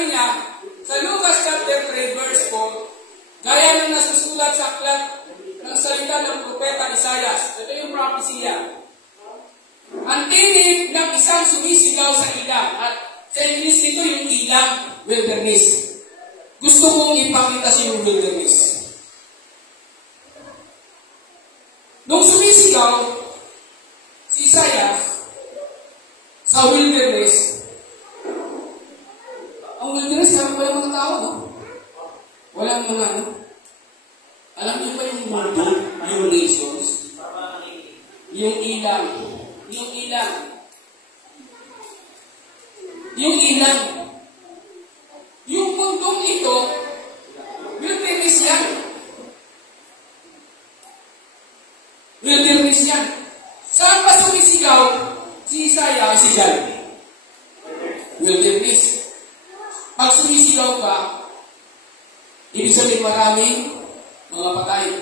sabi niya, sa Lucas chapter 3 verse 4, gaya ng nasusulat sa aklat ng salita ng propeta Isaias. Ito yung propesya. Ang tinig ng isang sumisigaw sa ilang. At sa English ito yung ilang, wilderness. Gusto kong ipakita sa yung wilderness. Nung sumisigaw si Isaias sa wilderness, ang wilderness, alam ko yung mga tao, no? Walang mga, ano? Alam niyo ba yung mundo, yung nations? Yung ilang. Yung ilang. Yung ilang. Yung mundong ito, wilderness yan. Wilderness yan. Saan ba sumisigaw si Isaiah, si John? Wilderness. Pag sumisigaw ka, ibig sabihin maraming mga patay.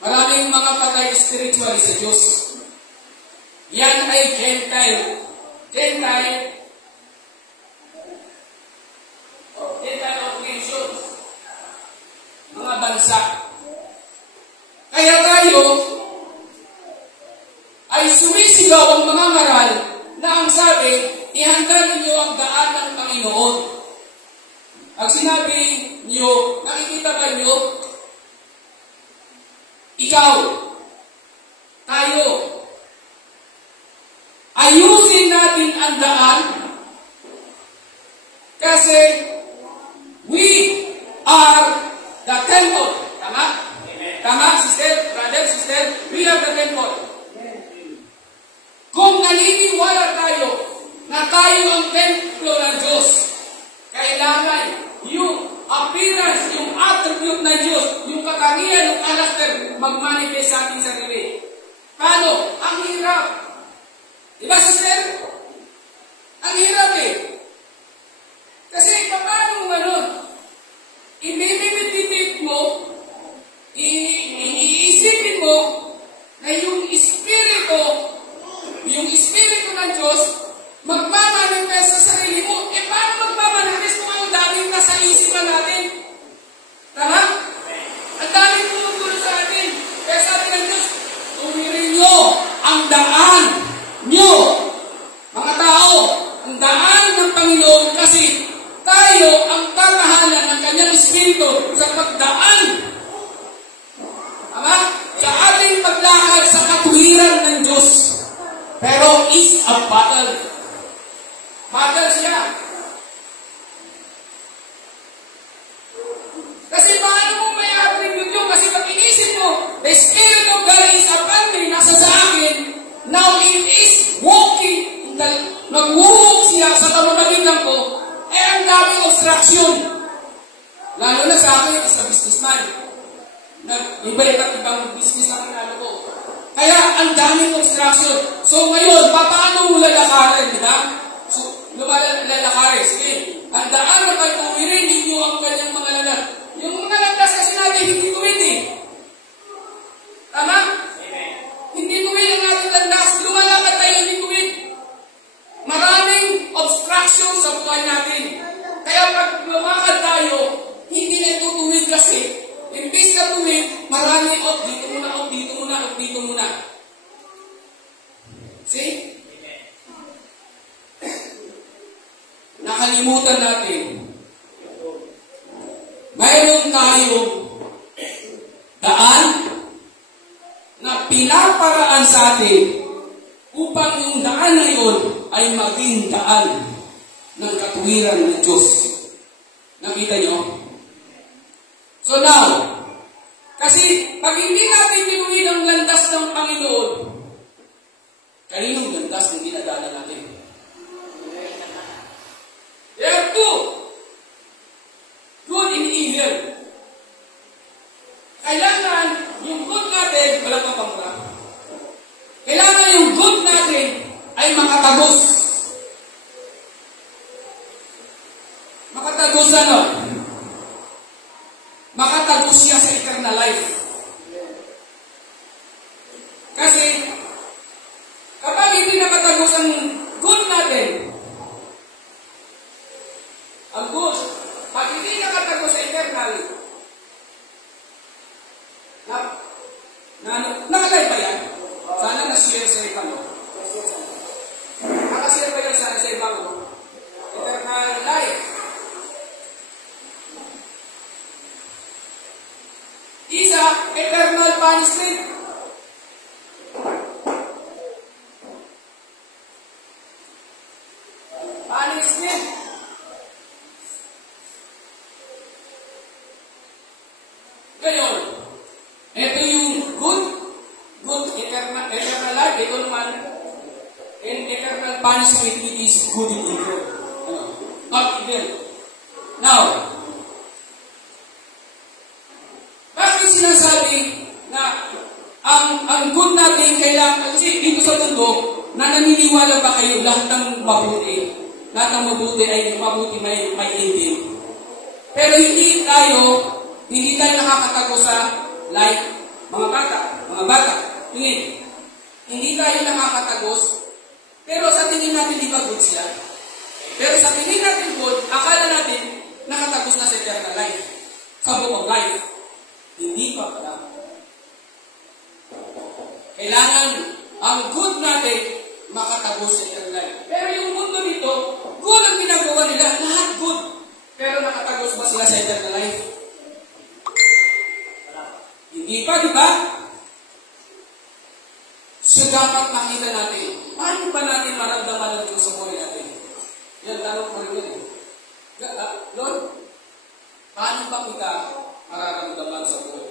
Maraming mga patay spiritually sa Diyos. Yan ay Gentile. Gentile of nations. Mga bansa. Kaya tayo ay sumisigaw ang mga ngaral na ang sabi, ihanda ninyo ang daan ng Panginoon. Ang sinabi niyo, nakikita ba niyo? Ikaw, tayo, ayusin natin ang daan kasi we are the temple. Tama? Tama, sister, brother, sister? We are the temple. Kung naniniwala tayo na tayo ang templo ng Diyos, kailangan yung appearance, yung attribute ng Diyos, yung katangian ng karakter mag-manifest sa ating sarili. Paano? Ang hirap. Diba, sister? Ang hirap eh. Kasi paano gano'n? Ibibibitipit mo, iisipin mo na yung Espiritu ng Diyos magmamanifest sa sarili mo. Eh, paano magmamanifest kung ang daming nasa isipan natin? Tama? Ang daming pumupulo sa atin. Kaya sabi ng Diyos, tuwirin nyo ang daan nyo. Mga tao, ang daan ng Panginoon kasi tayo ang tatahanan ng kanyang Espiritu sa pagdaan. Tama? Sa ating paglakad sa katuwiran ng Diyos. Pero it's a battle. Battle siya. Kasi paano mo may attribute yun? Kasi pag inisip mo, the Spirit of God is upon me, nasa sa akin, now it is walking, nag-walk siya sa pamamagitan ko, eh ang daming obstruction. Lalo na sa akin, as a businessman. Iba-iba at ibang business ang ano ko. Kaya ang daming obstruction. So ngayon, paano mo lalakarin, di ba? So, lalakarin, sige. Ang daan na pagtuwirin, ninyo ang kanyang mga lalat. Yung mga landas kasi natin, hindi tuwid eh. Tama? Amen. Hindi tuwid ang ating landas. Lumalakad tayo, hindi tuwid. Maraming obstruction sa buhay natin. Kaya pag lumakad tayo, hindi na ito tuwid kasi. Imbis na tuwid, marami, dito muna, dito muna, dito muna. See? Nakalimutan natin. Mayroon tayong daan na pinaparaan sa atin upang yung daan na yun ay maging daan ng katuwiran ng Diyos. Nakita nyo? So now, kasi pag hindi natin tinuwid ang landas ng Panginoon, kaninong landas ang dinadala natin? There are two. Good and evil. Kailangan yung good natin, walang mapamura. Kailangan yung good natin ay makatagos. Makatagos ano? Makatagos siya sa eternal life. Kasi, kapag hindi nakatagos ang good natin, ang sa ibang. Nakasira ba yan sa ibang? Eternal life. Isa, eternal punishment. Punishment. Ngayon, ito yung good, eternal life, ito naman, and eternal punishment, it is good and evil. Not evil. Now, bakit sinasabi na ang good natin kailangan, kasi dito sa mundo, na naniniwala ba kayo lahat ng mabuti? Lahat ng mabuti ay mabuti may evil. Pero hindi tayo nakakatago sa life, mga bata, tingin. Hindi tayo nakakatagos, pero sa tingin natin di ba good siya? Pero sa tingin natin good, akala natin nakatagos na sa eternal life, sa book of life. Hindi pa pala. Kailangan ang good natin makatagos sa eternal life. Pero yung mundo nito, good ang ginagawa nila, lahat good. Pero nakatagos ba sila sa eternal life? Hindi pa, di ba? So, dapat makita natin, paano ba natin maramdaman ang Diyos sa buhay natin? Yan, tanong ko rin yun. Lord, paano ba kita mararamdaman sa buhay?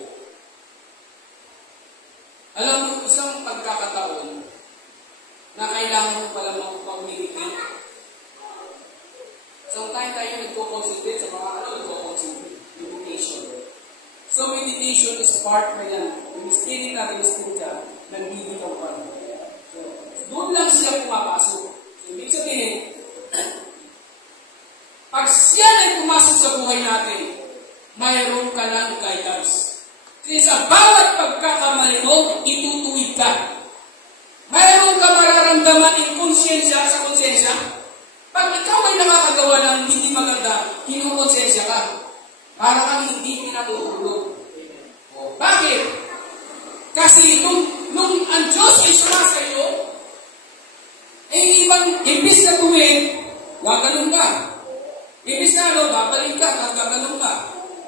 Alam mo, isang pagkakataon na kailangan mo pala mag-meditate. So, tayo nagko-concentrate sa mga nagko-concentrate. Meditation. So, meditation is part na yan. Yung spirit natin is puta, nagbibitaw pa. So, doon lang siya pumapasok. So, ibig sabihin, pag siya ay pumasok sa buhay natin, mayroon ka ng guidance. Kasi sa bawat pagkakamali mo, itutuwid ka. Mayroon ka mararamdaman in konsyensya sa konsyensya. Pag ikaw ay nakakagawa ng hindi maganda, kinukonsensya ka. Para kang hindi pinatutulog. O, bakit? Kasi nung ang Diyos ay sumasayo, imbis na tuwid, gaganong ka. Imbis na babalik ka, gaganong ka.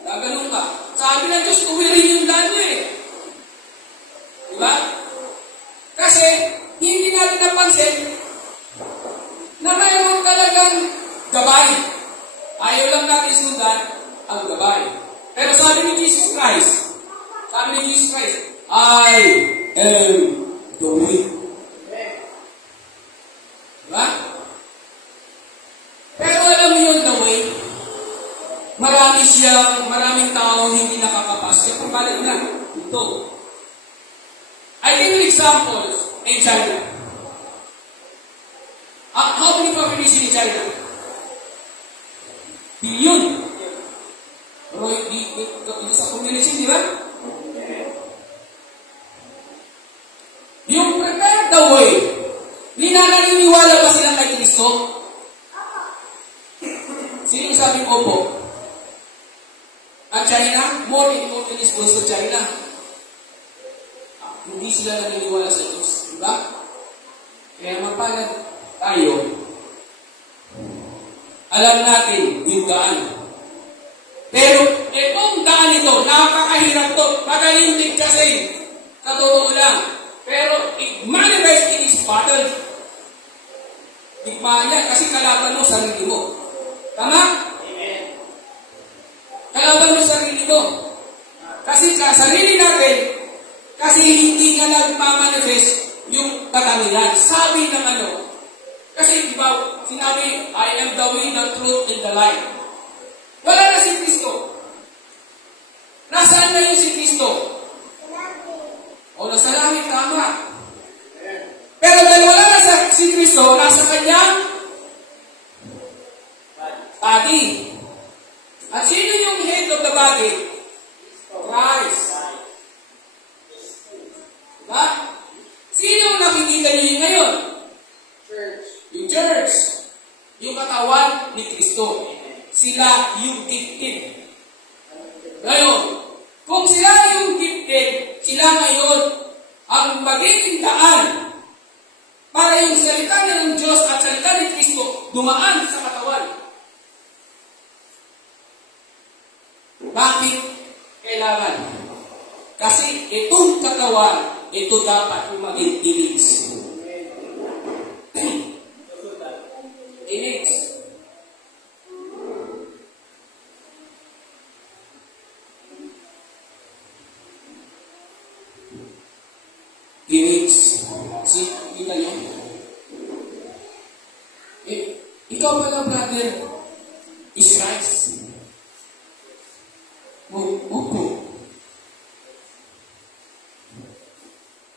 Gaganong ka. Sabi ng Diyos, tuwirin yung dano eh. Diba? Kasi, hindi natin napansin na mayroon talagang gabay. Ayaw lang natin sundan ang gabay. Pero sabi ni Jesus Christ, I am the way. Diba? Pero alam mo yun, the way, maraming tao hindi nakakapasok. Kung balik na, ito. I give you examples in China. How many population in China? Billion. Pero hindi sa population, di ba? Yung prepare the way, naniniwala ba silang kay Kristo? Sino yung sabing opo? At China, more important is also China. Hindi sila naniniwala sa Diyos. Diba? Kaya mapalad tayo. Alam natin yung daan. Pero itong daan ito, nakakahirap to. Magaling tigkasin. Sa totoo lang. Pero it manifests in his battle. Digmaan niya kasi kalaban mo sarili mo. Tama? Amen. Kalaban mo sarili mo. Kasi sarili natin, kasi hindi nga nagmamanifest yung katangian. Sabi ng kasi diba, sinabi, I am the way, the truth, and the life. Wala na si Kristo. Nasaan na yung si Kristo? O nasa langit, tama. Pero dahil wala na si Kristo, nasa kanyang body. At sino yung head of the body? Christ. Diba? Sino nakikita niyo yun ngayon? Church. Yung church. Yung katawan ni Kristo. Sila yung gifted. Ngayon, kung sila yung gifted, sila ngayon ang magiging daan para yung salita ng Diyos at salita ni Kristo dumaan sa katawan. Bakit kailangan? Kasi itong katawan, ito dapat maging image. Image. Image. Kita niyo? Ikaw pala, brother, is Christ. Opo.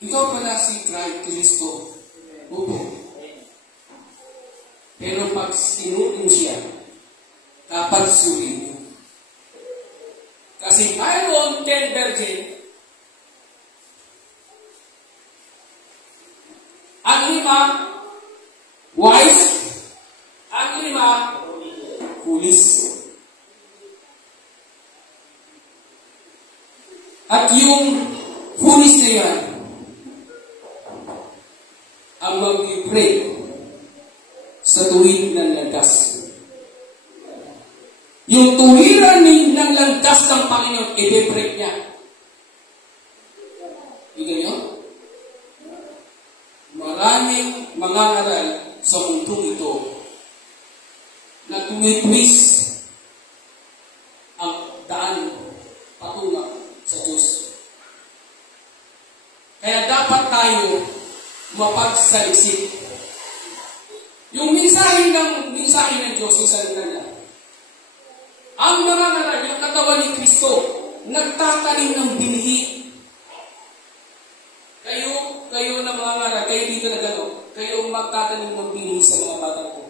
Ikaw pala si Kristo. Opo. Pero pag sinuri mo siya, kapag suri mo. Kasi mayroon 10 virgin, ang 5 wise, ang 5 foolish. At yung foolish na yan, ang mag-pray sa tuwid ng landas. Yung tuwiran ng landas ng Panginoon, i-pray niya. Ito nyo? Maraming mga aral sa mundong ito na tumitwis ang daan patungo sa Diyos. Kaya dapat tayo mapagsaliksik. Yung mensahe ng Diyos, yung salita niya. Ang mga ngaral, yung katawan ni Kristo, nagtatanim ng binhi. Kayo na mga ngaral, kayo dito na gano'n, kayo magtatanim ng binhi sa mga bata ko.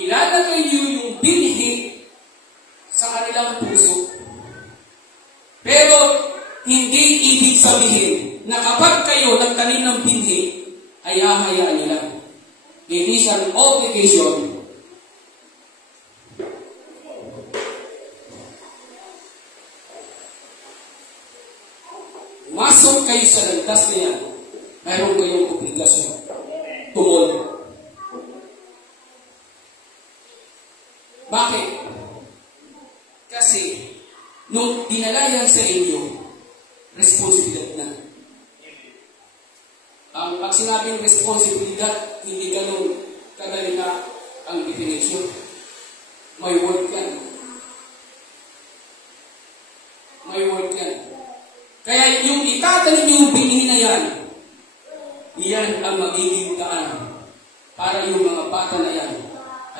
Ilalagay niyo yung binhi sa kanilang puso. Pero, hindi ibig sabihin na kapag kayo nagtanim ng binhi, ay hahayaan nila. It is an obligation. Masok kayo sa landas na yan, mayroon kayong obligasyon. Tumol. Bakit? Kasi, nung dinala yan sa inyo, responsibilidad na. Pag sinabing responsibilidad, hindi ganun kadali na ang definition. May word yan. May word yan. Kaya yung itatanim yung binhi na yan, iyan ang magiging daan para yung mga bata na yan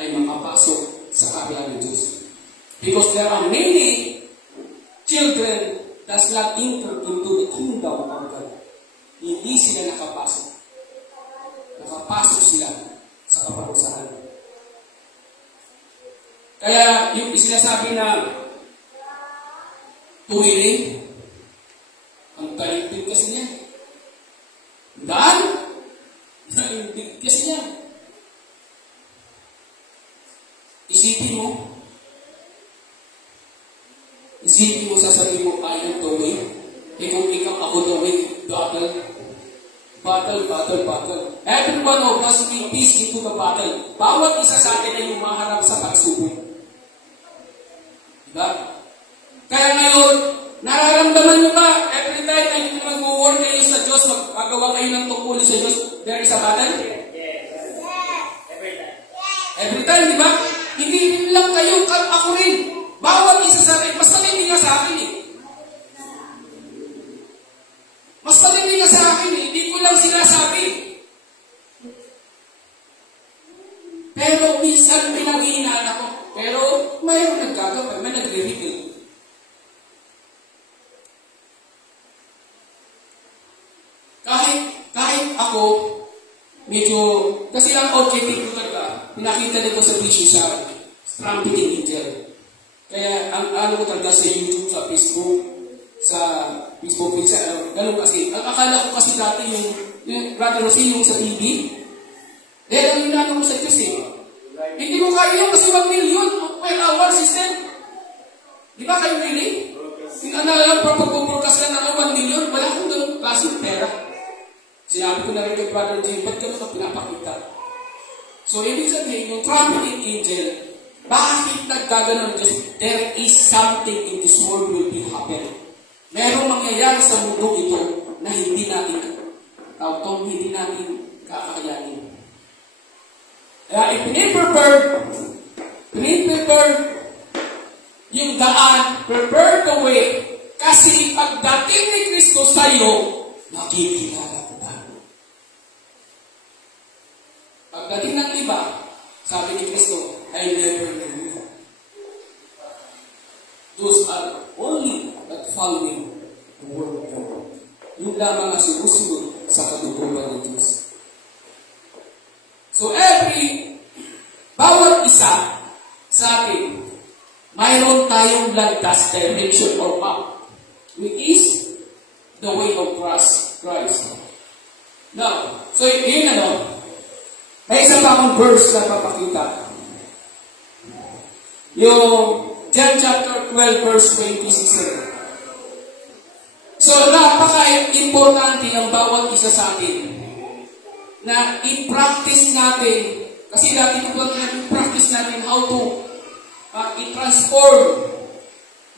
ay makapasok sa kabila ng Diyos. Because there are many children that's not enter into the kingdom of God. Hindi sila nakapasok. Nakapasok sila sa kaparusahan. Kaya yung sinasabi na tuwirin, ang talintig kasi niya. Daan? Talintig kasi niya. Isipin mo, sasabihin mo, I am the way. Kung ikaw ako the way, battle. Everyone of us will peace into the battle. Bawat isa sa atin ay humaharap sa pagsubok. Diba? Kaya ngayon, nararamdaman nyo ba, every time ay mag-work kayo sa Diyos, magagawa kayo ng tungkulin sa Diyos, there is a battle? Yes. Every time, di ba? Hindi rin lang kayo, ako rin. Bawat isa sa akin, mas matindi nga sa akin eh. Mas matindi nga sa akin eh. Hindi ko lang sinasabi. Pero minsan pinag-iinaan ako. Pero mayroon nagkagawin, may nagre-reveal. Kahit ako, medyo, kasi ang objective ko talaga, pinakita nito sa video sa Trumpeting Angel. Kaya ang ano ko talaga sa YouTube, sa Facebook page, ganun kasi. Ang akala ko kasi dati yung Brother Jose yung sa TV, dahil ang inano ko sa Diyos eh. Hindi mo kaya yun kasi 1 million per hour system. Di ba kayo really? Yung lang pagpupurkas lang ako 1 million, wala akong ganun klaseng pera. Sinabi ko na rin kay Brother Jim, ba't ka ito pinapakita? So, ibig sabihin, yung trafficking angel, bakit nagkaganon Diyos? There is something in this world will be happen. Merong mangyayari sa mundo ito na hindi natin kakakayanin. Kaya ipiniprepare yung daan, prepare the way, kasi pagdating ni Kristo sa iyo, makikilala kita. Pagdating ng iba, sabi ni Kristo, I never knew you. Those are only that following the word of God. Yung lamang ang sumusunod sa katuturan ng Diyos. So bawat isa sa atin, mayroon tayong landas, direction or map, which is the way of Christ. Now, so yun may isa pa akong verse na papakita. Yung John chapter 12 verse 26. So, napaka-importante ng bawat isa sa atin na i-practice natin, kasi dati ito lang i-practice natin how to i-transform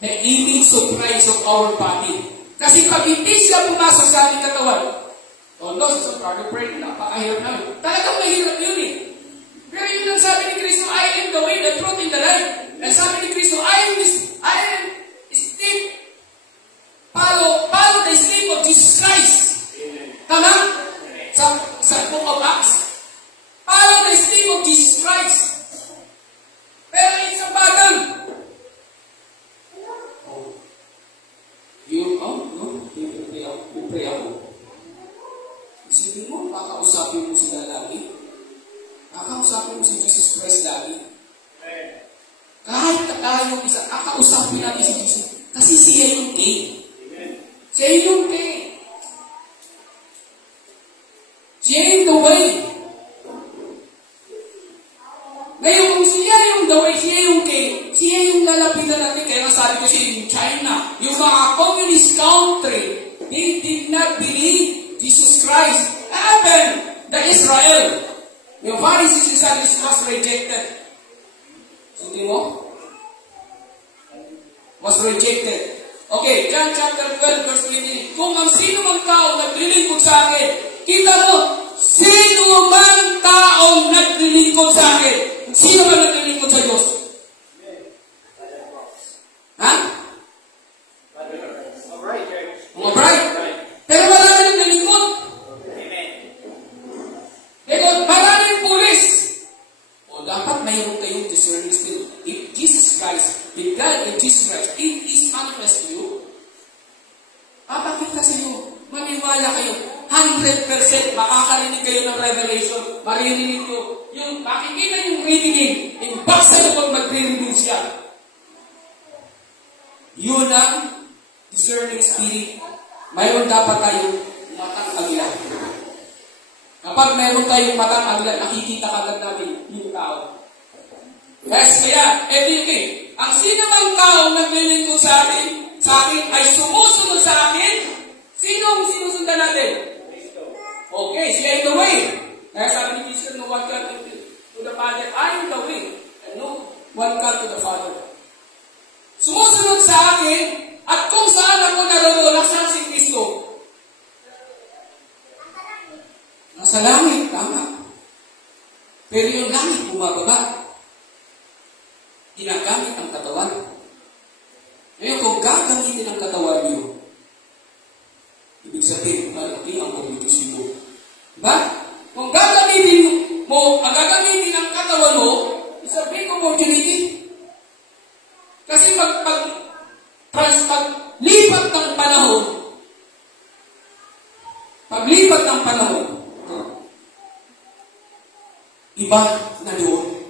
the image of Christ of our body. Kasi pag hindi siya pumasok sa ating katawan, so pray, napakahirap namin. Talagang mahirap yun eh. Pero yun ang sabi ni Kristo, I am the way, the truth, and the life. And sabi ni Kristo, I am still follow the step of Jesus Christ. Tama? Sa book of Acts. Follow the step of Jesus Christ. Pero isang bagang. Pray ako. Isipin mo, kakausapin mo sila lagi. Kakausapin mo si Jesus Christ lagi. Kahit tayo isa, kakausapin natin si Jesus. Kasi siya yung king. Siya yung king. Siya yung the way. Ngayon, kung siya yung the way, siya yung king, siya yung lalapitan natin. Kaya nasabi ko siya yung China, yung mga communist country, they did not believe Jesus Christ. Happened, the Israel. Yung Pharisees was rejected. Suti mo? Was rejected. Okay, John chapter 12 verse 20. Kung ang sino mang tao naglilingkod sa akin, kita mo, sino mang tao naglilingkod sa akin? Sino ba naglilingkod sa Diyos? Ha? Mga bright. Pero marami naglilingkod. Pero maraming pulis. O dapat mayroon kayong discerning spirit. If Jesus Christ, if God and Jesus Christ, it is manifest to you, papakita sa iyo, maniwala kayo, 100% makakarinig kayo ng revelation, maririnig ko, yung makikita yung reading, in baksa na pag magre-reveal siya. Yun ang discerning spirit. Mayroon dapat tayong matang agilan. Kapag mayroon tayong matang agilan, nakikita kagad natin yung tao. Yes, kaya, eto yung ang sino mang tao naglilingkod sa akin ay sumusunod sa akin. Sino ang sinusundan natin? Okay, siya in the way. Kaya sabi ni Jesus, no one can to the Father, I am the way. And no one can to the Father. Sumusunod sa akin, at kung saan ako naroon, nasaan si Kristo? Nasa langit, tama. Pero yung langit, bumababa. Ginagamit ang katawan. Ngayon, kung gagamitin ang katawan niyo, ibig sabihin, malaki ang kompetisyon mo. Diba? Kung gagamitin mo, ang gagamitin ang katawan mo, it's a big opportunity. Kasi paglipat ng panahon, iba na doon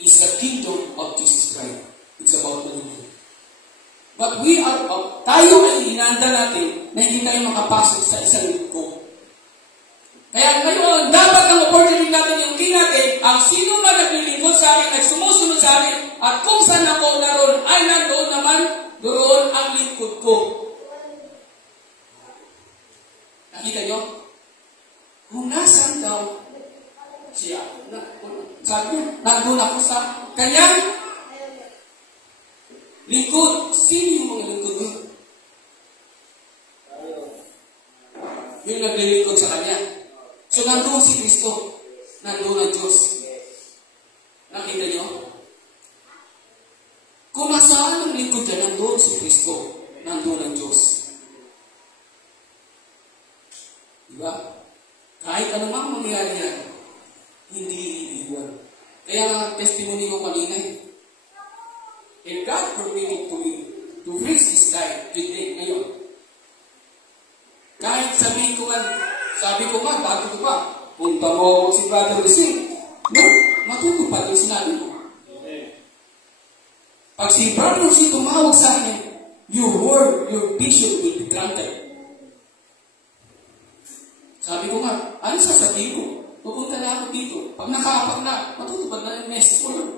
is the kingdom of Jesus Christ. It's about the kingdom. But tayo ay hinanda natin na hindi tayo makapasok sa isang linggo. Kaya ngayon, dapat ang opportunity natin yung king natin, ang sino man naglilingkod sa akin, sumusunod sa akin, at kung saan ako naroon, ay nandoon naman, doon ang lingkod ko. Nakita nyo? kung nasaan daw siya. Sabi niya, nandun ako sa kanyang lingkod. Sino yung mga lingkod mo? Yung naglilingkod sa kanya. So, nandun si Kristo. Nandun ang Diyos. Nakita niyo? Kung nasaan ang lingkod niya, nandun si Kristo. Nandun ang Diyos. Diba? Kahit anumang mangyari yan, hindi iiwan. Kaya nga, testimony ko kanina eh. And God permitted to me to reach this life today, ngayon. Kahit sabi ko nga, bago ko pa, punta mo si Brother Rizal, no, matutupad yung sinabi ko. Pag si Brother Rizal tumawag sa akin, your word, your vision will be granted. Sabi ko nga, ano sasabihin ko? Pupunta na ako dito. Pag nakaapak na, matutupad na yung message ko lang.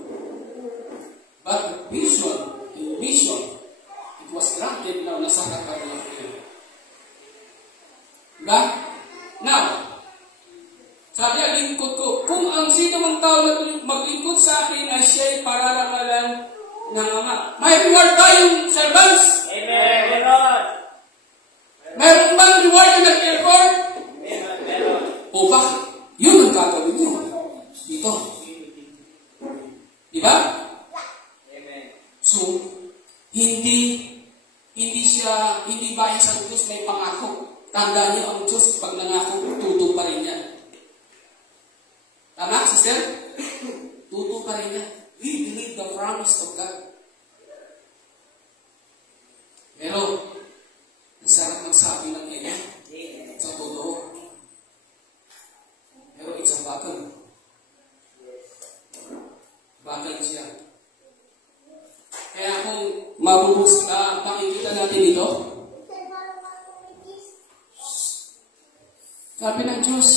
But vision, it was granted now na sa kakaroon ko. Diba? Now, sabi ang lingkod ko, kung ang sino mang tao na maglingkod sa akin ay siya'y pararangalan ng Ama. May reward ba yung servants? Amen. Mayroon bang reward yung nag-effort? Meron. O bakit? Yun ang gagawin nyo. Dito. Diba? Amen. So, hindi bayan sa Diyos may pangako. Tandaan niyo ang Diyos pag nangako, tuto pa rin yan. Tama, sister? Tuto pa rin yan. We believe the promise of God. Pero, masarap magsabi ng amen sa totoo. Pero it's a battle. Battle siya. Kaya kung makikita natin ito, sabi ng Diyos,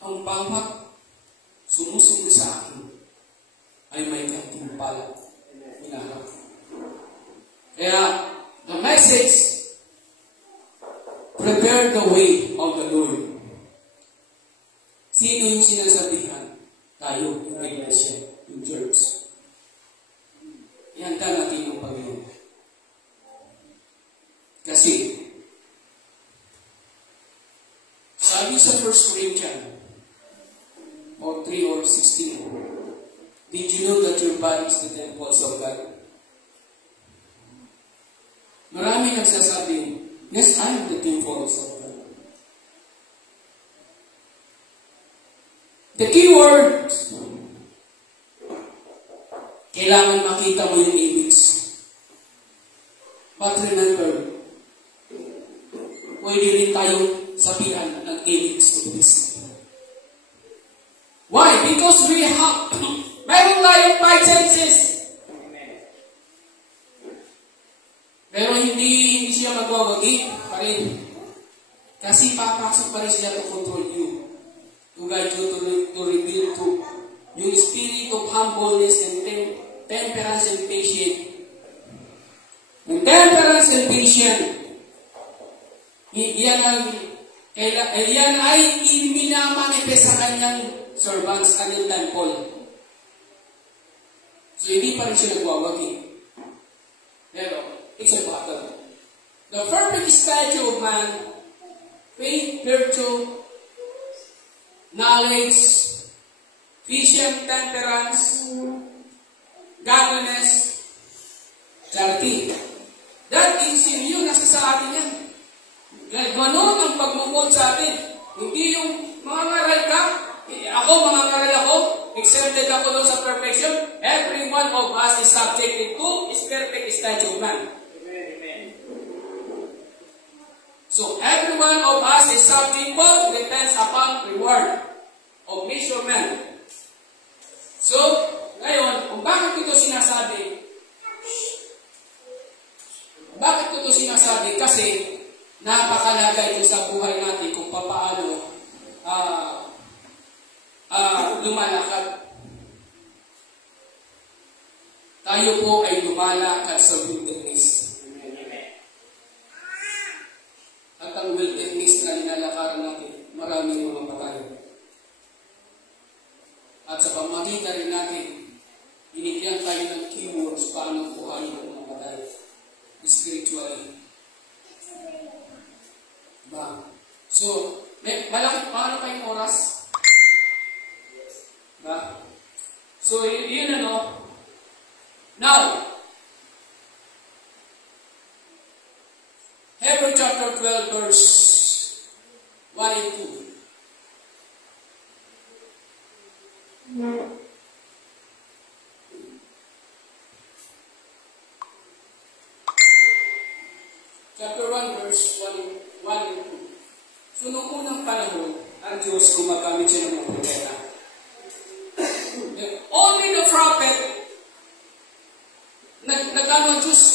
ang bawat sumusunod sa akin ay may katimpala. Inaharap. Kaya, the message, prepare the way of the Lord. Sino yung sinasabihan? Tayo, yung iglesia, yung church. Ihanda natin yung Panginoon. Kasi, sabi sa 1 Corinthians, or 3 or 16, did you know that your body is the temple of God? Marami nagsasabi, yes, I am the temple of God. The key word, kailangan makita mo yung image. But remember, pwede rin tayong sabihan ng image to this. Why? Because we have, meron tayong 5 senses. Pero hindi siya magwawagi pa rin. Kasi papasok pa rin siya to control you. To guide you, to reveal to yung spirit of humbleness and temperance and patience. Yung temperance and patience, yan ay minamanifest sa kanyang servants, kanyang temple. So, hindi pa rin siya nagwawagi. Pero, it's a battle. The perfect statue of man, faith, virtue, knowledge, vision, temperance, godliness, charity. That is in you, nasa sa atin yan. Ganon ang pagmumod sa atin. Hindi yung mangangaral ka, mangangaral ako, exempted ako doon sa perfection. Every one of us is subjected to is perfect statue of man. Amen. So, every one of us is subject to depends upon reward of measurement. So, ngayon, kung bakit ito sinasabi? Kasi napakalaga ito sa buhay natin kung paano lumalakad. Tayo po ay lumalakad sa wilderness. spiritually. Diba? So, malaki, paano pa yung oras? Diba? So, yun ano. Now, Hebrews chapter 12 verse 1 and 2. Chapter 1 verse 1 and 2. So, noong unang panahon, ang Diyos gumagamit siya ng mga propeta. Only the prophet, nagkano Diyos,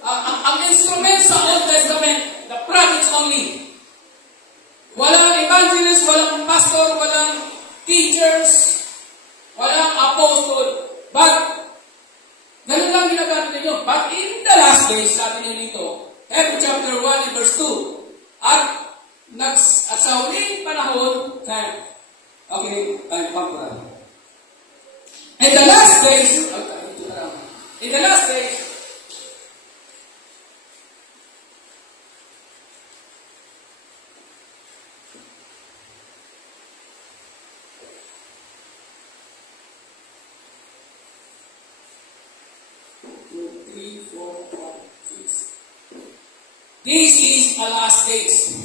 ang instrument sa Old Testament, the prophets only. Walang evangelist, walang pastor, walang teachers, walang apostle. But, ganun lang ginagamit ninyo. But in the last days, sabi niyo dito, Hebrews chapter 1 and verse 2, at sa huling panahon, okay, I'm popular. In the last days, this is the last days.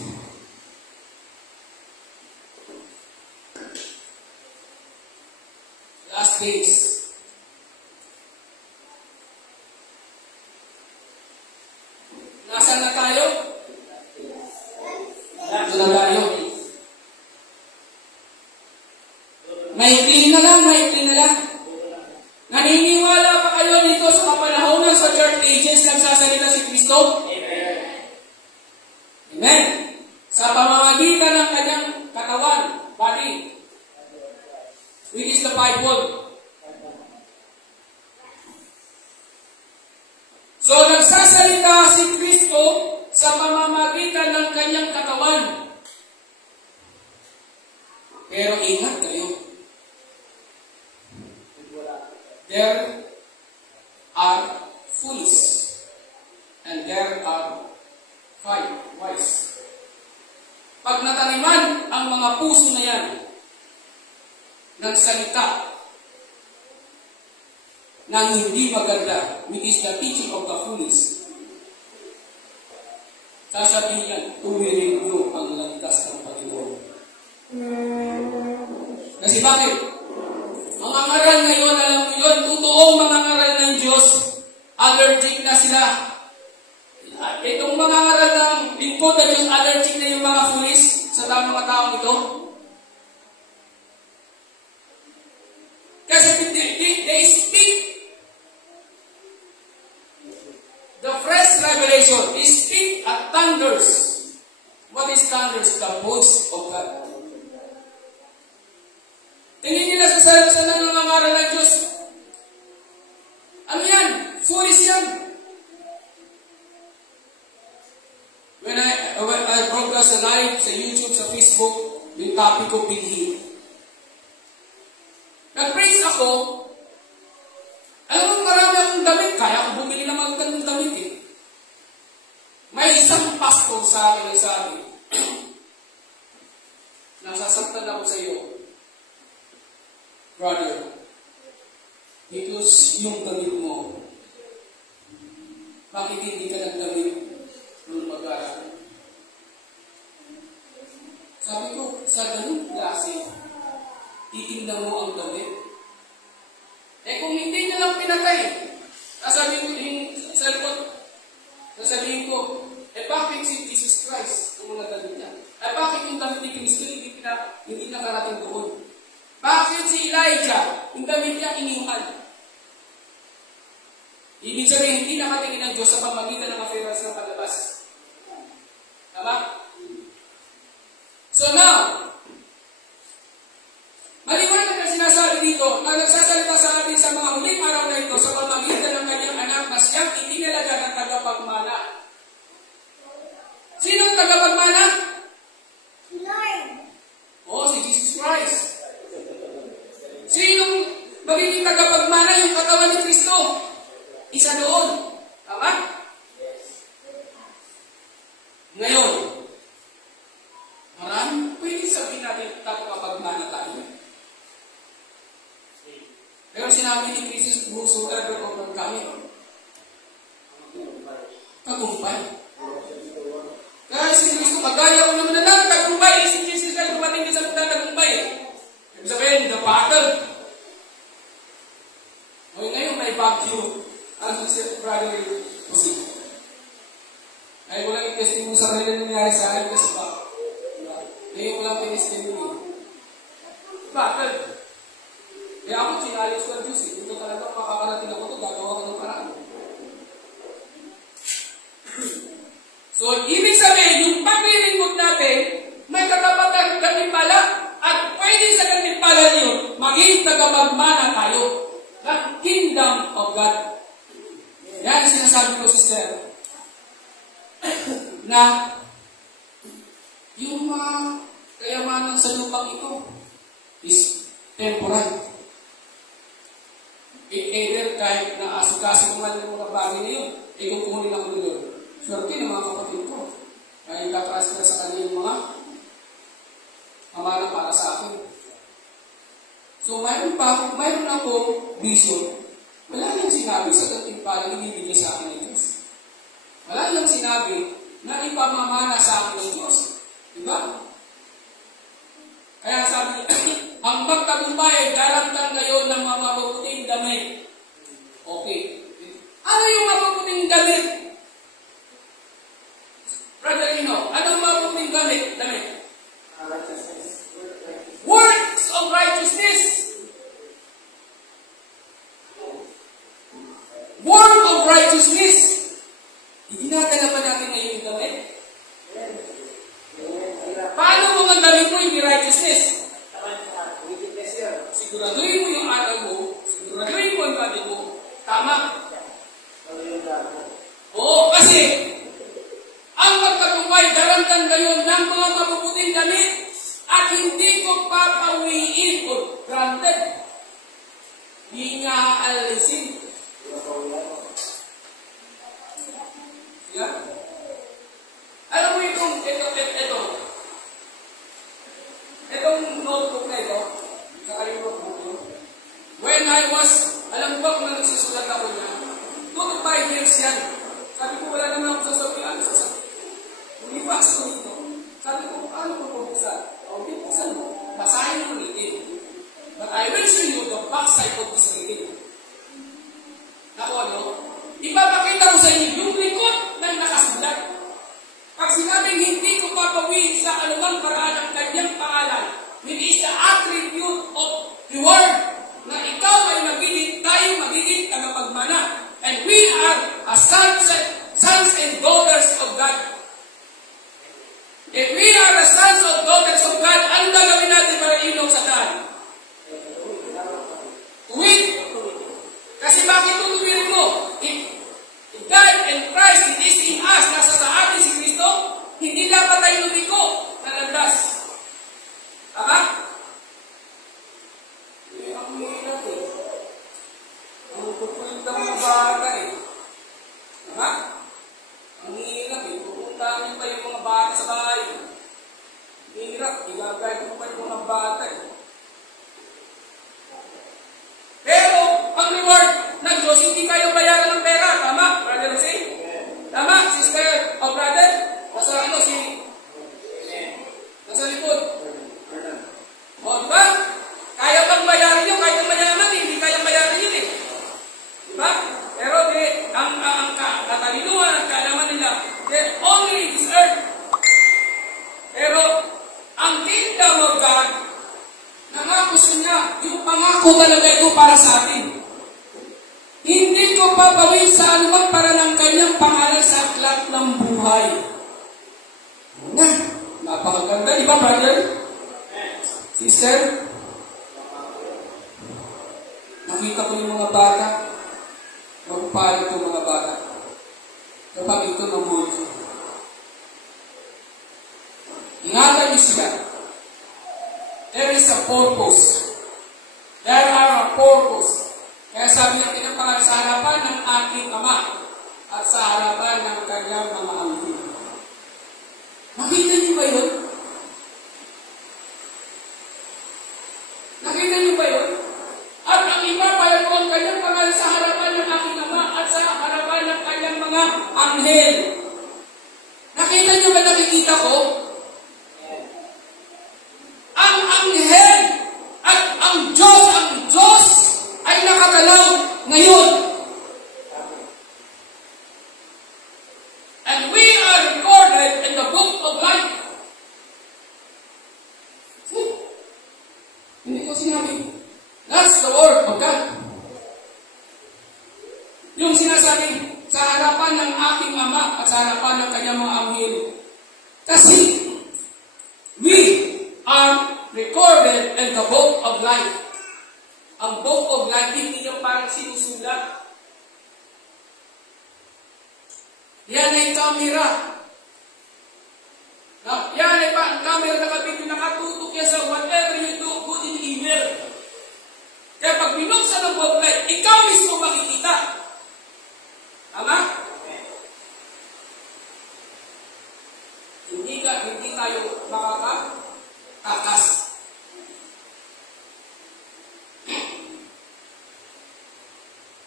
Last days. Nasaan na tayo? Nasaan na tayo? Maikli na lang. Naniniwala pa kayo dito sa kapanahonan sa church ages nagsasalita si Kristo? Amen. Sa pamamagitan ng kanyang katawan, body, which is the Bible. So, nagsasalita si Kristo sa pamamagitan ng kanyang katawan. Pero ingat kayo. There are fools and there are wise. Pag nataniman ang mga puso na yan ng salita na hindi maganda, which is the teaching of the foolish, sasabihin yan, tuwirin nyo ang landas ng Panginoon. Kasi bakit? Mga ngaral ngayon, alam mo yun, totoong mga ngaral ng Diyos, allergic na sila. Itong mga ngaral ng lingkod na Diyos, allergic na yung mga foolish sa mga taong ito. Kasi they speak the fresh revelation. They speak at thunders. What is thunders? The voice of God. Tingin nila sa sarili ng mga ngaral ng Diyos. Ano yan? Foolish yan. When I broadcast live sa YouTube, sa Facebook, yung topic ko, Big Hit. Nag-praise ako, alam mo marami akong damit, kaya akong bumili ng mga ganong damit eh. May isang pastor sa akin ay sabi, nasasaktan ako sa iyo, brother, because yung damit mo, bakit hindi ka nagdamit nung mag-aaral? Sabi ko, sa ganun klase, titignan mo ang damit. Kung hindi niya lang pinatay, sasabihin ko yung cellphone, sasabihin ko, bakit si Jesus Christ kung mga damit niya? Bakit yung damit ni Kristo hindi nakarating doon? Bakit si Elijah, yung damit niya iniwan? Ibig sabihin, hindi nakatingin ng Diyos sa pamagitan ng affairs ng palabas. Tama? So now, maliwanag na sinasabi dito na nagsasalita sa atin sa mga huling araw na ito sa pamagitan ng kanyang anak na siyang itinalaga ng tagapagmana. Sino ang tagapagmana? Lord. Oh, si Jesus Christ. Sinong magiging tagapagmana? Yung katawan ni Kristo. Isa doon. Tama? Ngayon, marami, pwede sabihin natin tagapagmana tayo. Pero sinabi ni Christ, whosoever overcome tagumpay. Kaya si Kristo, kagaya ko naman na lang, tagumpay. Si Jesus ay dumating din sa tagumpay. Ibig sabihin, the battle. O ngayon may bagyo. Ano si brother Jose? Ay walang i-testing mo sa kanila nangyari sa akin kasi ba? Ngayon walang pinistin mo. Battle. Kaya ako sinalis ko ang Diyos. Ito talaga makakarating ako ito, gagawa ko ng paraan. So, ibig sabihin, yung paglilingkod natin, may kakapatan gantimpala at pwede sa gantimpala niyo, maging tagapagmana tayo ng Kingdom of God. Yan sinasabi ko, sister, na yung mga kayamanan sa lupang ito is temporary. Either kahit na asikaso ko man yung mga bagay na yun, kukunin ako doon. Swerte ng mga kapatid ko. Kaya itatransfer sa kanila yung mga amana para sa akin. So, mayroon akong vision. Wala niyang sinabi sa gantimpala ibibigay sa akin ng Diyos. Wala niyang sinabi na ipamamana sa akin ng Diyos. Diba? Kaya sabi niya, ang magtagumpay ay daramtan kayo ng mga mabuting damit. Okay. Ano yung mabuting damit? Brother Ino, anong mabuting damit? Works of righteousness. Work of righteousness. Dinadala ba natin ngayon yung damit? Paano mga damit mo yung righteousness? Siguraduhin mo yung araw mo, siguraduhin mo ang gabi mo. Tama? Oo, kasi ang magtagumpay, daramtan kayo ng mga mabubuting damit at hindi ko papawiin o granted. Hindi nga aalisin. Yeah? Alam mo itong notebook na ito, when I was, alam ko kung nagsusulat ako niya, 2 to 5 years yan. Sabi ko, wala naman ako sasabihan. Hindi pa ako dito. Sabi ko, paano ko pabuksan? O, buksan mo. Basahin mo ulitin. But I will show you the backside of this reading. Ako ano? Ipapakita ko sa inyo yung likod ng nakasulat. Pag sinabing hindi ko papawiin sa anumang paraan ang kanyang pangalan, hindi sa attribute of the word na ikaw ay tayo magiging tagapagmana. And we are as sons and daughters of God. If we are the sons and daughters of God, ano gagawin natin para ilong sa daan? Tuwid. Kasi bakit tutuwirin mo? If God and Christ is in us, nasa sa atin si Kristo, hindi dapat tayo lumiko na landas. Tama? Ang hirap eh. Ang pupulit ng mga bata eh. Tama? Ang hirap eh. Pupuntahan niyo pa yung mga bata sa bahay. Hirap. Ilagay ko pa yung mga bata eh. Pero, ang reward ng Diyos, hindi kayo bayaran ng pera. Tama? Brother Jose? Tama? Sister o brother? Nasa ano nasa likod. O, diba? Kaya pang bayaran yun, kahit ang mayaman, hindi kaya bayaran yun eh. Diba? Pero ang katalinuhan, ang kaalaman nila, they only deserve. Pero, ang kingdom of God, nangako niya, yung pangako talaga ito para sa atin. Hindi ko papawin sa anumang para ng kanyang pangalan sa aklat ng buhay. Na, napakaganda, di ba, brother? Sister? Nakita ko yung mga bata. Magpapalad ko mga bata. Kapag ito ng mundo. Ingatan niyo siya. There is a purpose. There are a purpose. Kaya sabi ng pinapangalan sa harapan ng aking Ama at sa harapan ng kanyang mga anghel. Nakita niyo ba yun? Nakita niyo ba yun? At ang iba pala ko ang kanyang pangalan sa harapan ng aking Ama at sa harapan ng kanyang mga anghel. Nakita niyo ba nakikita ko? Ang anghel at ang Diyos ay nakagalaw ngayon. And we are recorded in the book of life. Hindi ko sinabi. That's the word of God. Yung sinasabi sa harapan ng aking Ama at sa harapan ng kanyang mga anghel. Kasi we are recorded in the book of life. Ang book of life, hindi yung parang sinusulat. Yan ay camera. Yan ay ang camera nakatutok yan sa whatever you do, good and evil. Kaya pag binuksan ng book of life, ikaw mismo makikita. Tama? Hindi tayo makakatakas.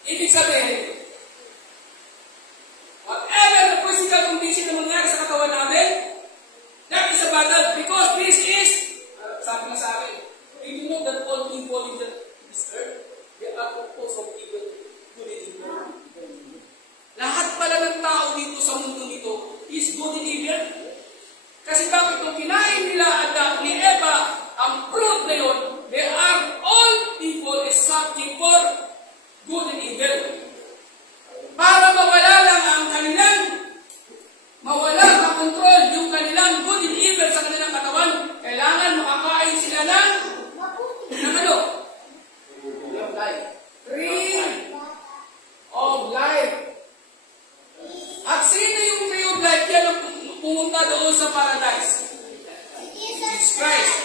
Ibig sabihin, whatever the physical condition na mangyari sa katawan natin, that is a battle because this is, sabi na sa akin, you know that all people in this earth, they are composed of evil, good and evil. Lahat pala ng tao dito sa mundo nito is good and evil. Kasi bakit kung kinain nila at ni Eva ang fruit na yun, they are all people is subject for good and evil. Para mawala lang ang kanilang, mawala ang control yung kanilang good and evil sa kanilang katawan, kailangan makakain sila ng ano? Tree of life. At sino yung tree of life? Yan ang pumunta doon sa paradise. Jesus Christ.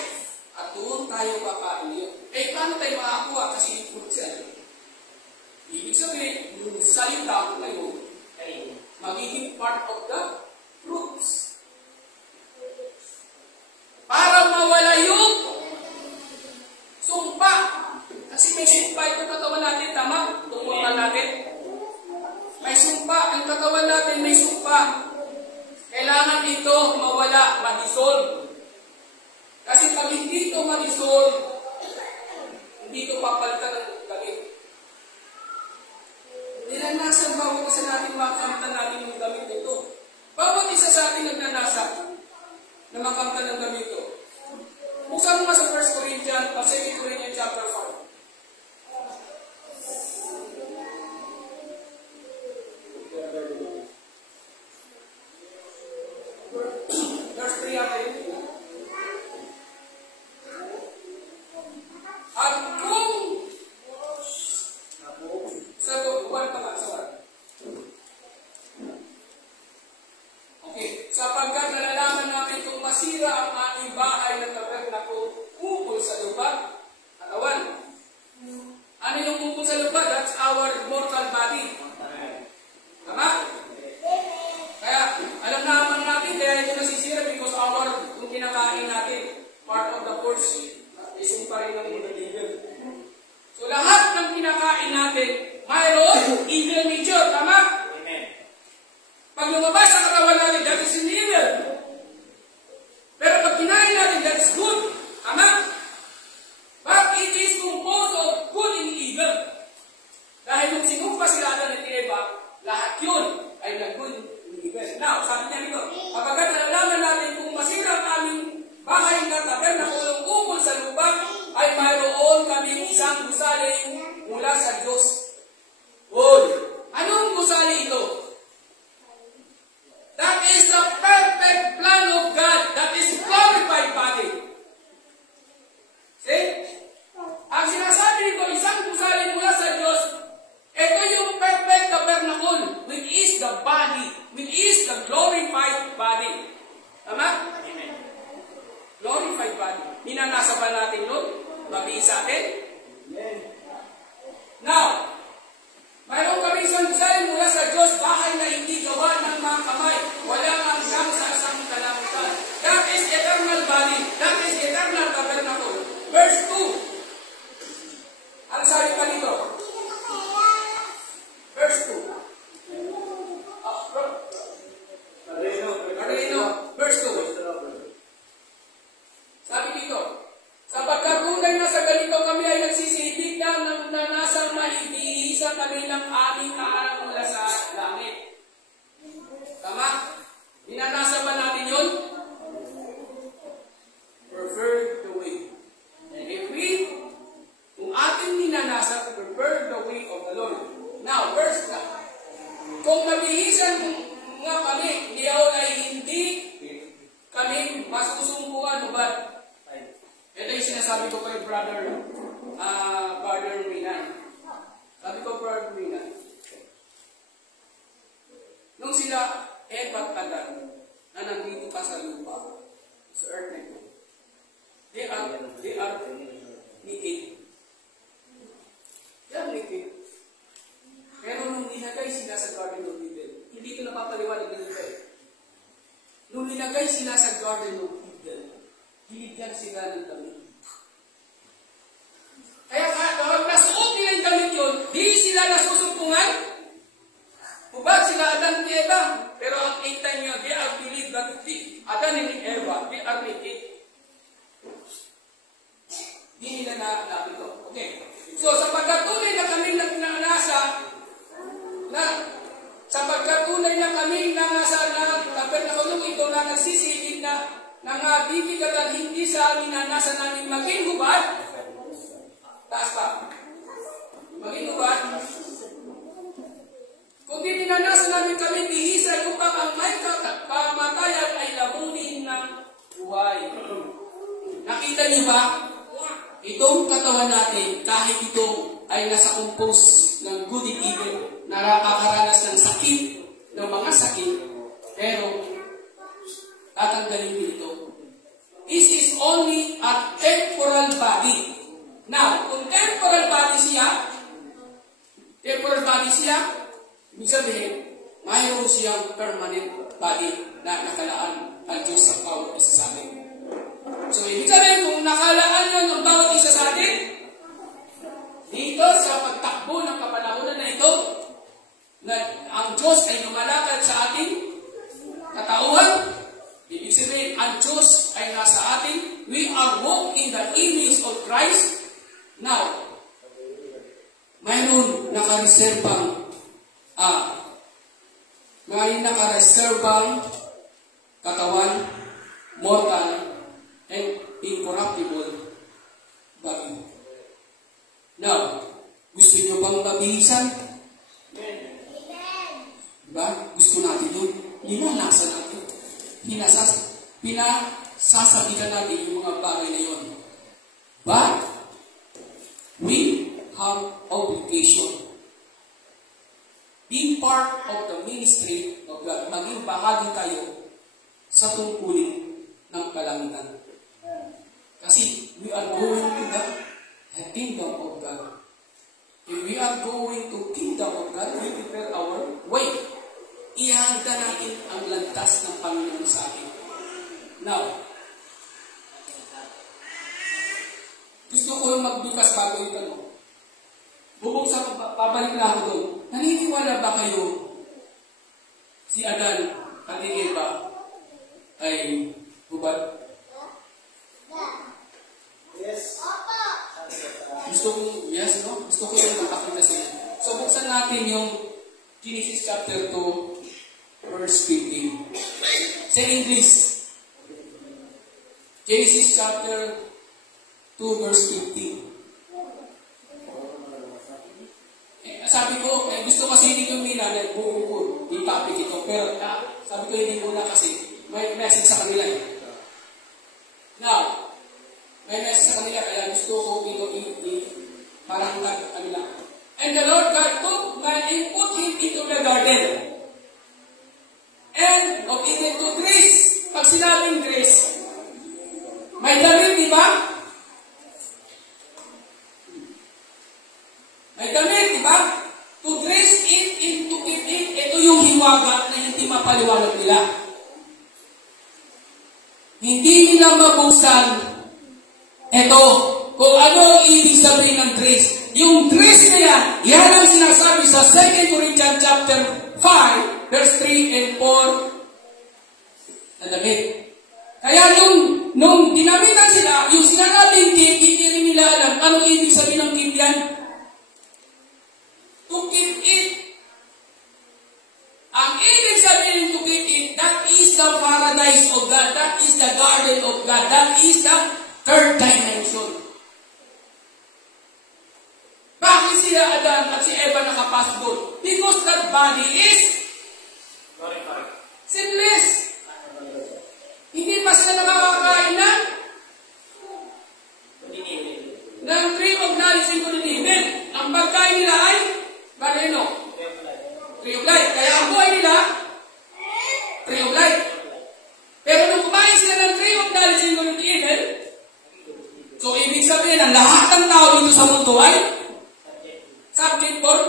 At doon tayo kakain yun. Eh, paano tayo makakuha? Kasi yung fruit siya. Ibig sabihin, yung salita na yun ay magiging part of the fruits. Para mawala yung sumpa. Kasi may sumpa itong katawan natin, tama? Tumuha natin. May sumpa, ang katawan natin may sumpa. Kailangan ito mawala, ma-dissolve. Kasi pag hindi ito ma-dissolve, hindi ito papalitan ng damit. Ninanasan bawat isa natin makamtan natin yung damit ito. Bawat isa sa atin nagnanasa na makamtan ng damit ito. Buksan mo nga sa 1 Corinthians, 2 Corinthians chapter 5. Verse 3 ata yun. At kung sa buwan pa nga, sa okay, sapagkat nalalaman natin kung masira ang ating bahay na tabernakulo ukol sa lupa, katawan. Ano yung ukol sa lupa? That's our mortal body. Tama? Kaya, alam naman natin, kaya ito nasisira because kung kinakain natin, part of the course, isang pa rin ng evil. So, lahat ng kinakain natin, mayroon evil nature. Tama? Amen. Pag lumabas sa katawan natin, that is an evil. Pero pag kinain natin, that is good. Tama? But it is composed of good and evil. Dahil nung sinumpa sila Adan at Eva, lahat yun ay nag-good and evil. Now, sabi niya dito, kapag nalalaman natin kung masira ang aming bahay na tabernakulo ukol sa lupa, ay mayroon kaming isang gusali mula sa Diyos. Anong gusali ito? nabihisan nga kami, diyaw ay hindi kami masusumpuan, ubad. Ito yung sinasabi ko kay Brother Minan. Sabi ko, Brother Minan, nung sila Eva at Adan na nandito pa sa lupa, sa earth na ito, they are naked. They are naked. Pero nung linagay sila sa Garden of Eden, hindi ito napapaliwanag na nila. Nung linagay sila sa Garden of Eden, binigyan sila ng damit. Kaya kapag nasuot nila yung damit yun, di sila nasusumpungan. Ubad sila Adan at Eva. Pero ang kita nyo, they are believed that Adan and Eva, they are naked. Di nila na ito. Okay. So, sa pagkatunay na kami nangasa na tabernakulo ito na nagsisilid na bibigatan hindi sa amin na nasa namin maging hubad. Taas pa. Maging hubad. Kundi ninanasa namin kami bihisan upang ang may kamatayan ay lamunin ng buhay. Nakita niyo ba? Itong katawan natin, kahit ito ay nasa compose ng good and evil, nakakaranas ng sakit, ng mga sakit, pero tatanggalin niyo ito. This is only a temporal body. Now, kung temporal body siya, ibig sabihin, mayroon siyang permanent body na nakalaan ang Diyos sa bawat isa sa atin. So, ibig sabihin, kung nakalaan yan ang bawat isa sa atin, dito sa pagtakbo ng kapanahonan na ito, na ang Diyos ay lumalakad sa ating katauhan, ibig sabihin, ang Diyos ay nasa atin, we are walk in the image of Christ. Now, mayroon nakareserbang katawan, mortal, and incorruptible body. Now, gusto nyo bang mabihisan? Diba? Gusto natin yun. Linalasa natin. Pinasasabitan natin yung mga bagay na yun. But, we have obligation. Being part of the ministry of God, maging bahagi tayo sa tungkulin ng kalangitan. Kasi we are going to the kingdom of God. If we are going to kingdom of God, we prepare our way. Ihanda natin ang landas ng Panginoon sa atin. Now, gusto ko yung magbukas bago yung tanong. Bubuksan, pabalik na ako doon. Naniniwala ba kayo si Adan at Eva ay hubad? Yes. Gusto ko yung makakita sa inyo. So, buksan natin yung Genesis chapter 2, verse 15. Sa English, Genesis chapter 2, verse 15. Sabi ko, gusto kasi hindi ko muna buo ko yung topic ito. Pero sabi ko hindi muna kasi may message sa kanila eh. Now, may message sa kanila kaya gusto ko ito parang kanila. And the Lord God took man and put him into the garden. And of Eden to dress. Pag sinabing dress, may damit, di ba? May damit, di ba? To dress it and to keep it, ito yung hiwaga na hindi mapaliwanag nila. Hindi nila mabusan ito kung ano ibig sabihin ng dress. Yung dress na yan ang sinasabi sa 2 Corinthians chapter 5, verse 3 and 4 na damit. Kaya nung ginamitan sila, yung sinanabing kid, hindi rin nila alam ano ibig sabihin ng kid yan. To keep it. Ang ibig sabihin to keep it, that is the paradise of God. That is the garden of God. That is the third dimension. Bakit sila Adan at si Eva nakapasok doon? Because that body is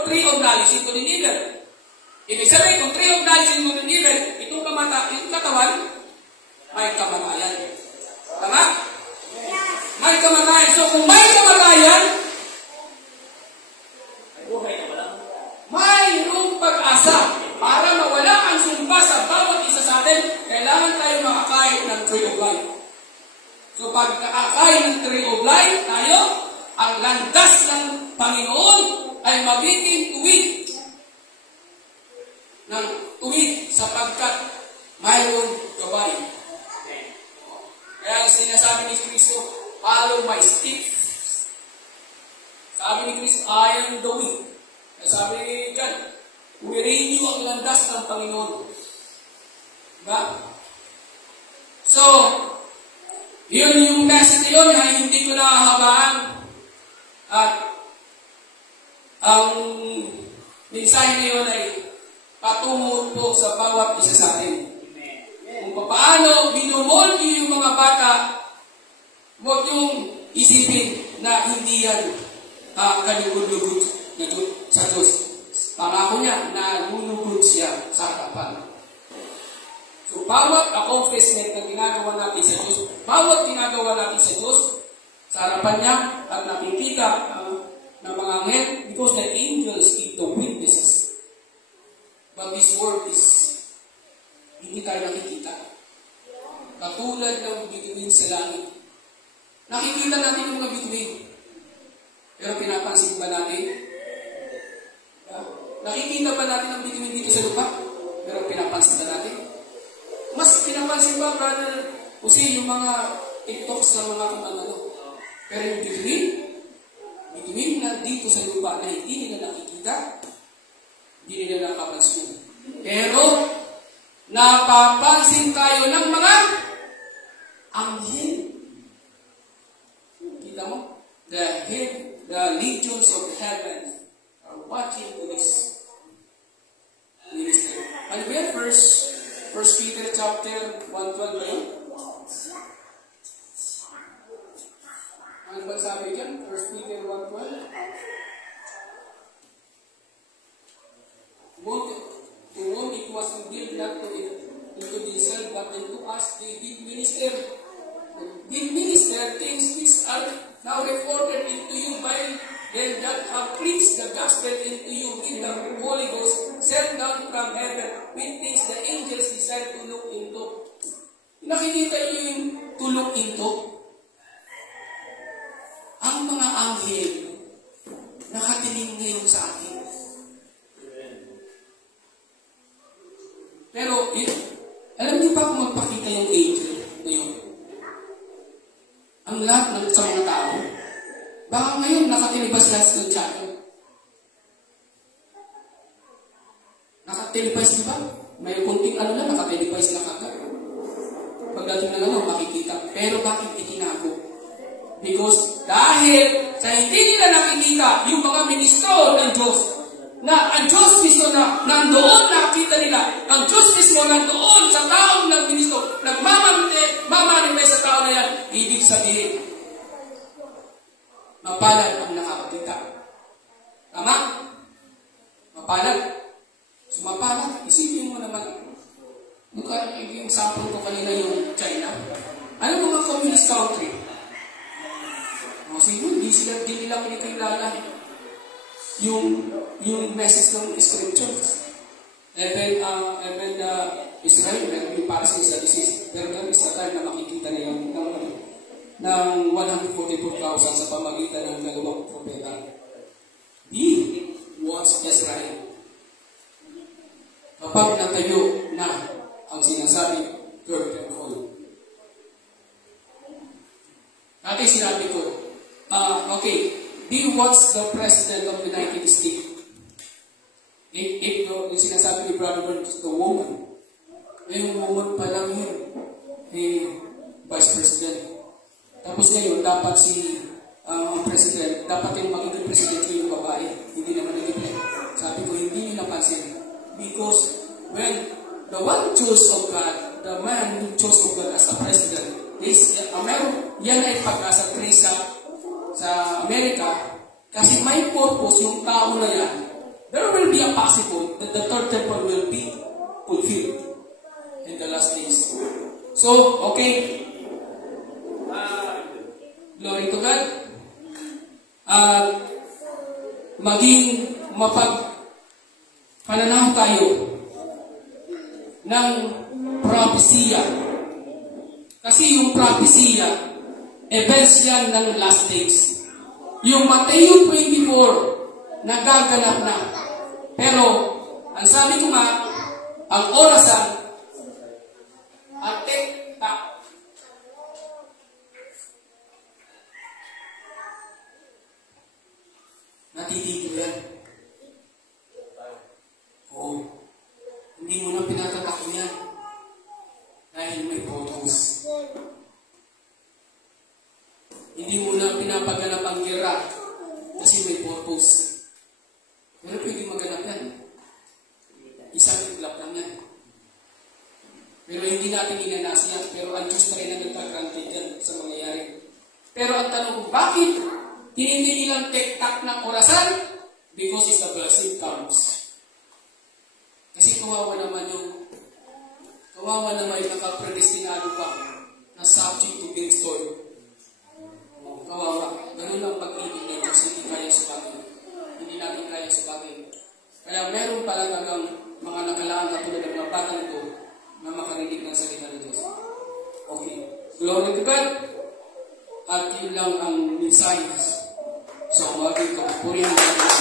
tree of knowledge and good and evil. Ibig sabihin, kung tree of knowledge and good and evil, itong katawan, may kamatayan. Tama? May kamatayan. So kung may kamatayan, mayroong pag-asa para mawala ang sumpa sa bawat isa sa atin. Kailangan tayo makakain ng tree of life. So pag nakakain ng tree of life tayo, ang landas ng Panginoon ay magiging tuwid sapagkat mayroong gabay. Kaya sinasabi ni Kristo, follow my steps. Sabi ni Kristo, I am the way. Kaya sabi dyan, umirin niyo ang landas ng Panginoon. Diba? So, yun yung message yun na hindi ko nahahabaan. At ang mensahe na yun ay patungo po sa bawat isa sa atin. Kung paano minumol niyo yung mga bata, huwag yung isipin na hindi yan kalugod-lugod sa Diyos. Pangako niya na lulugod siya sa harapan. So, bawat accomplishment na ginagawa natin sa Diyos, bawat ginagawa natin sa Diyos, sa harapan niya, at nakikita ng mga anghel, because the angels keep the witnesses. But this world is, hindi tayo nakikita. Katulad ng bituin sa langit. Nakikita natin yung mga bituin. Pero pinapansin ba natin? Nakikita ba natin ang bituin dito sa lupa? Pero pinapansin ba natin? Mas pinapansin ba, brother, kasi yung mga TikTok sa mga kumangano. Pero yung bituin na dito sa lupa na hindi nila nakikita, hindi nila nakapansin. Pero, napapansin tayo ng mga anghel. Kita mo? The legions of heaven are watching to this ministry. Ano ba yan? First Peter chapter 1:12 ba yun? Ano ba sabi dyan? 1 Peter 1:12? To whom it was revealed not into themselves, but into us they did minister. Did minister things which are now reported into you by them that have preached the gospel into you with the Holy Ghost sent down from heaven, with things the angels desire to look into. Nakikita niyo yung to look into? Ang mga anghel nakatiling ngayon sa atin. Pero, alam niyo ba kung magpakita yung angel na yun? Ang lahat ng sa mga tao, baka ngayon nakatilibas lahat ng tiyan. Nakatilibas, di ba? May kunting ano na, nakatilibas na kagad. Pagdating na ano, makikita. Pero bakit itinago? Because dahil sa hindi nila nakikita yung mga ministro ng Diyos, na ang Diyos mismo na nandoon nakita nila, ang Diyos mismo nandoon sa taong ng ministro, nagmamanipay sa tao na yan, ibig sabihin, mapalad ang nakakakita. Tama? Mapalad. So mapalad, isipin mo naman, yung sample ko kanina yung China. Ano mga communist country? Siguro, hindi nila kinikilala yung message ng scriptures. Even Israel, yung para sa isa disease. Pero meron isa time na makikita na yung ng 144,000 sa pamagitan ng dalawang propeta. He was Israel. Kapag natayo na ang sinasabi, curtain call. Dati sinabi ko, okay, he was the President of the United States. If yung sinasabi ni Brother Burns, the woman, yung woman pa lang yun, Vice President. Tapos ngayon, dapat President, dapat yung magiging President yung babae, hindi naman nagiging. Sabi ko, hindi nyo napansin. Because when the one chose of God, the man who chose of God as a President, yan ay pag-asa sa Amerika, kasi may purpose yung tao na yan there will be a possible that the third temple will be fulfilled in the last days. So, okay. Glory to God. Maging pananaw tayo ng propesya. Kasi yung propesya, events yan ng last days. Yung Mateo 24, nagaganap na. Pero, ang sabi ko nga, ang orasan, at tak. Natitigil yan. Oo. Hindi mo na pinatatak yan. Dahil may purpose. Hindi mo na pinapaganap ang gira. Kasi may purpose. Pero pwede maganap yan. Isang iglap lang yan. Pero hindi natin inanas yan. Pero ang Diyos pa rin ang nagkagranted yan sa mangyayari. Pero ang tanong, bakit hindi nilang tektak ng orasan? Because it's the blessing comes. Kasi kawawa naman yung nakapredestinado pa na subject to being restored. Kawawa. Ganun lang pag-ibig ng Diyos, hindi kaya subagin. Hindi natin kaya subagin. Kaya meron pala talagang mga nakalaan katulad ng mga batang ito na makarinig ng salita ng Diyos. Okay. Glory to God. At yun lang ang mensahe sa umagang kapurihan ng Diyos.